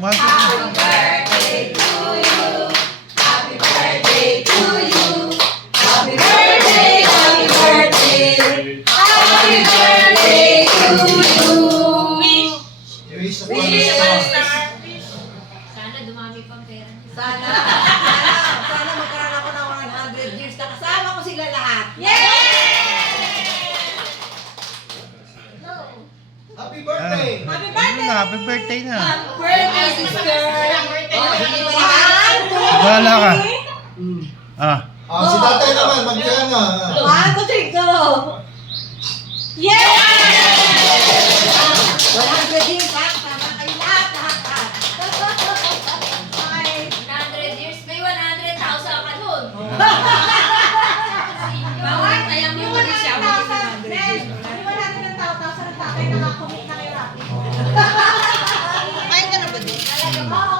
1, 2, 3. birthday to you. Happy birthday to you. Happy birthday, happy birthday. Happy birthday to you. Wish. Sana dumami pang pera. Sana magkaroon ako ng 100 years na kasama ko sila lahat. Happy birthday! Happy birthday! Happy birthday na. Birthday, sister! Bahala ka. Si tatay naman, magkano na. 1, 2, 3, go! Yay! 100 years, ha? Tama kayo lahat. 100 years, may 100,000 ka dun. Bawat, kaya mo Yung mo rin siya. 100,000, Nel, yung 100,000 ng tatay nakakumit na kay Rocky. Kumain ka na ba din? Oo,